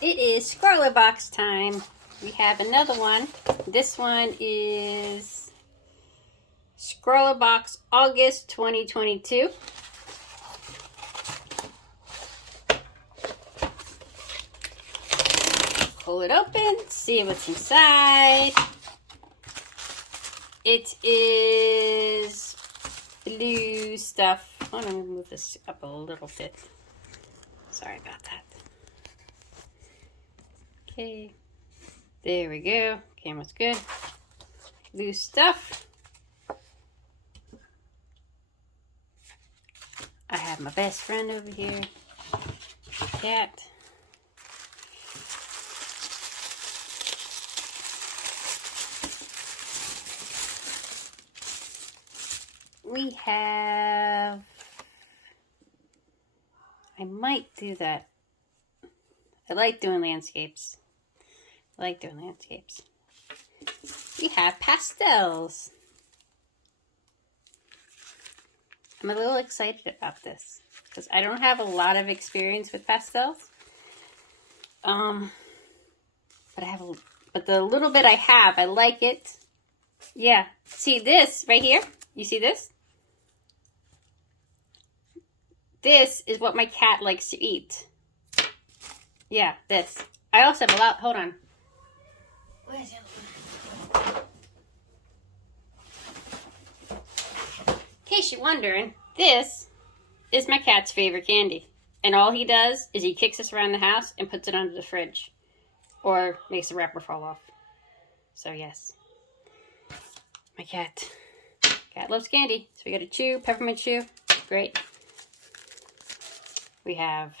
It is Scrawlrbox time. We have another one. This one is Scrawlrbox August 2022. Pull it open, see what's inside. It is blue stuff. Hold on, let me move this up a little bit. Sorry about that. Okay, there we go. Camera's good. Blue stuff. I have my best friend over here, Cat. We have, I might do that. I like doing landscapes. We have pastels. I'm a little excited about this because I don't have a lot of experience with pastels. But but the little bit I have, I like it. Yeah. See this right here? You see this? This is what my cat likes to eat. Yeah, this. I also have a lot. Hold on. Where's the other one? In case you're wondering, this is my cat's favorite candy. And all he does is he kicks us around the house and puts it under the fridge. Or makes the wrapper fall off. So yes. My cat. Cat loves candy. So we got a chew, peppermint chew. Great. We have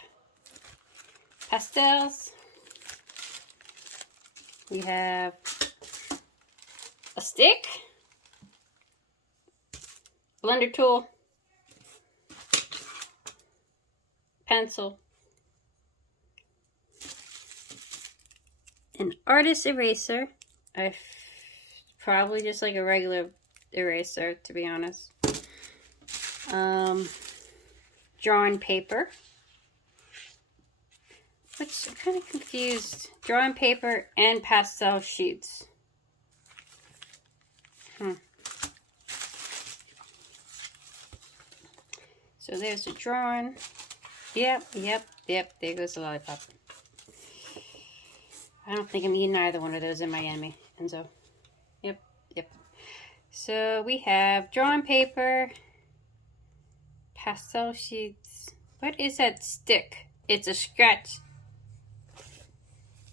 pastels. We have a stick, blender tool, pencil, an artist eraser. Probably just like a regular eraser, to be honest. Drawing paper. Which I'm kind of confused. Drawing paper and pastel sheets. So there's a drawing. Yep. There goes the lollipop. I don't think I'm eating either one of those in Miami. And so, yep. So we have drawing paper, pastel sheets. What is that stick? It's a scratch.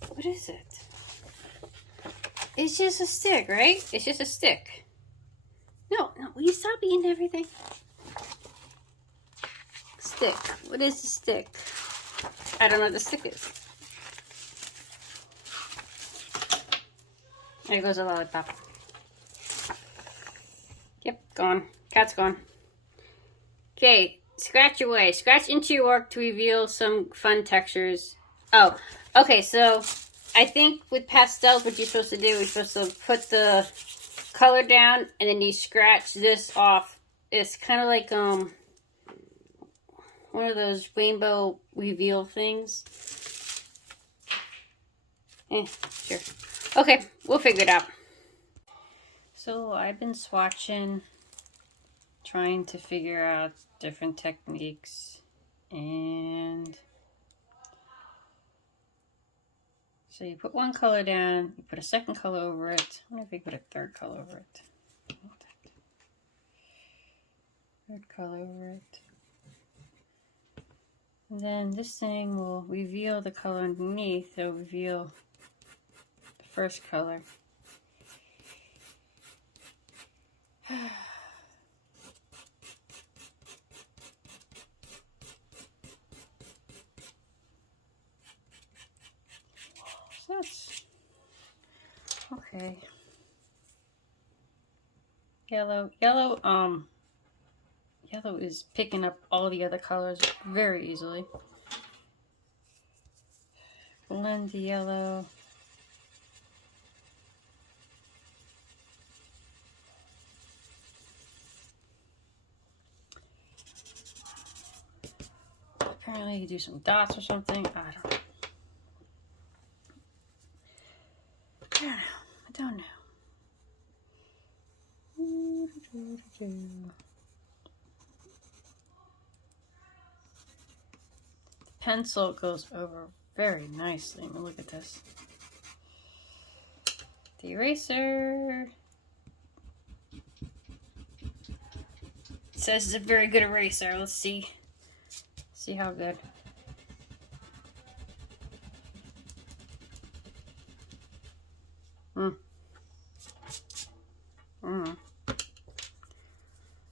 What is it? It's just a stick, right? It's just a stick. No, will you stop eating everything? Stick. What is the stick? I don't know what the stick is. There goes a lollipop. Yep, gone. Cat's gone. Okay, scratch away. Scratch into your work to reveal some fun textures. Oh, okay, so I think with pastels, what you're supposed to do is you're supposed to put the color down and then you scratch this off. It's kind of like one of those rainbow reveal things. Sure. Okay, we'll figure it out. So I've been swatching, trying to figure out different techniques, and so you put one color down, you put a second color over it. I wonder if you put a third color over it. Third color over it. And then this thing will reveal the color underneath. It'll reveal the first color. So that's okay. Yellow is picking up all the other colors very easily. Blend the yellow. Apparently you do some dots or something. I don't know. Pencil goes over very nicely. Look at this. The eraser. It says it's a very good eraser. Let's see. See how good.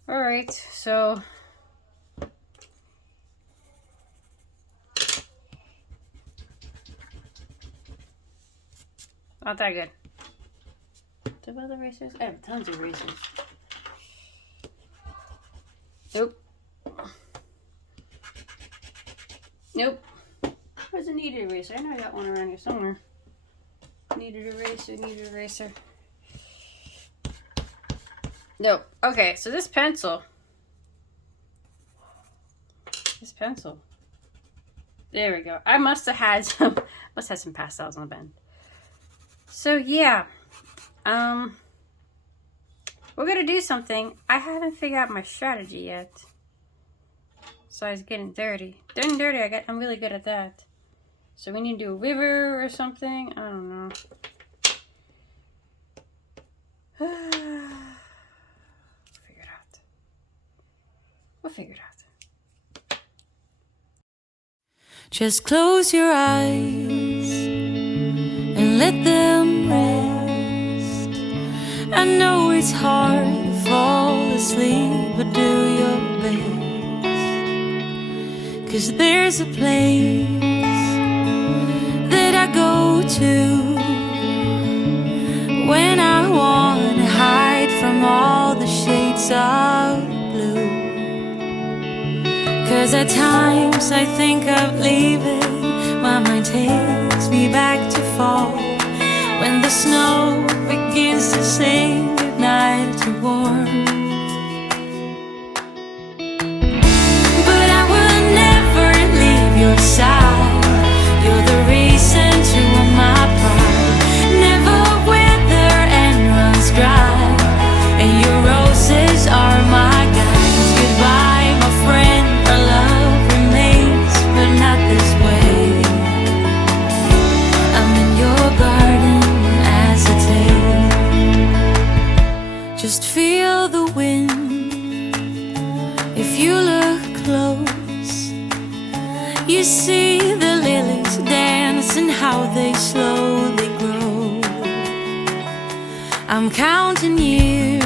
Alright, so not that good. Do I have other erasers? I have tons of erasers. Nope. Nope. Where's a kneaded eraser? I know I got one around here somewhere. Kneaded eraser. Nope. Okay, so this pencil. There we go. I must have had some pastels on the bend. So yeah. We're gonna do something. I haven't figured out my strategy yet. So I was getting dirty. I'm really good at that. So we need to do a river or something. I don't know. We'll figure it out. Just close your eyes and let them rest. I know it's hard to fall asleep, but do your best. 'Cause there's a place that I go to when I wanna hide from all the shades of blue. 'Cause at times I think of leaving, my mind takes me back to fall, when the snow begins to sing goodnight to warm. But I will never leave your side. You're the reason to all my pride. Never wither and runs dry, and your roses are my guides. Goodbye, my friend. Our love remains, but not this way. I'm in your garden as a day. Just feel the wind. If you look close, you see the lilies dance and how they slowly grow. I'm counting years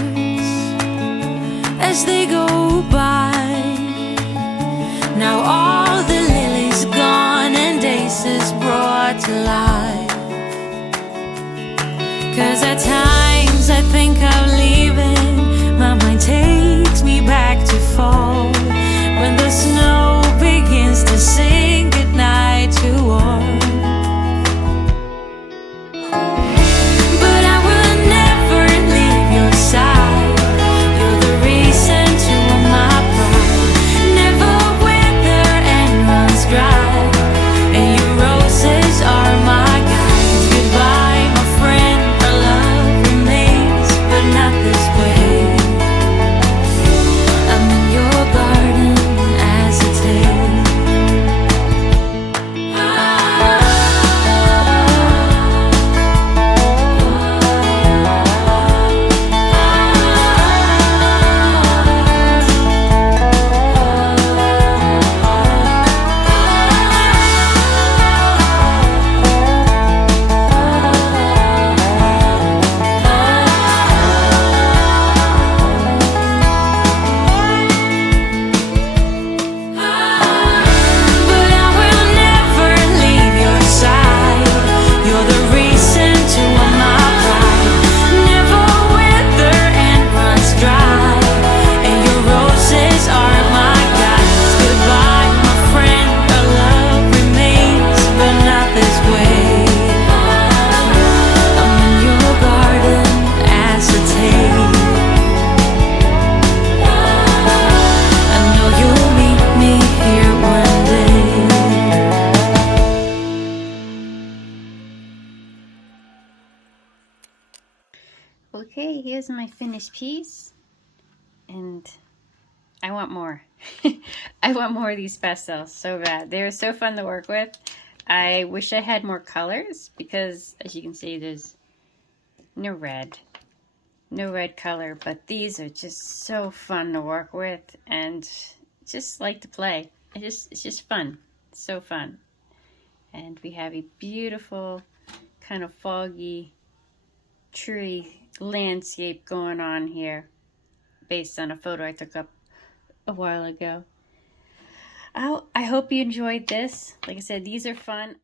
as they go by. Now all the lilies gone and days is brought to life. 'Cause at times I think of leaving, my mind takes me back to fall, when the snow begins to sing goodnight to warm. But I will never leave your side. You're the reason to all my pride. Never wither and runs dry, and your roses are my guides. Goodbye, my friend. Our love remains, but not this way. I'm in your garden as a day. But I will never leave your side. You're the reason to all my pride. Never wither and runs dry, and your roses are my guides. Goodbye, my friend. Our love remains, but not this way. I'm in your garden as a tale. I know you'll meet me here one day. Okay, here's my finished piece. and I want more. I want more of these pastels so bad. They're so fun to work with. I wish I had more colors because, as you can see, there's no red color, but these are just so fun to work with and just like to play. It's just fun. It's so fun. And we have a beautiful kind of foggy tree landscape going on here based on a photo I took up a while ago. I hope you enjoyed this. Like I said, these are fun.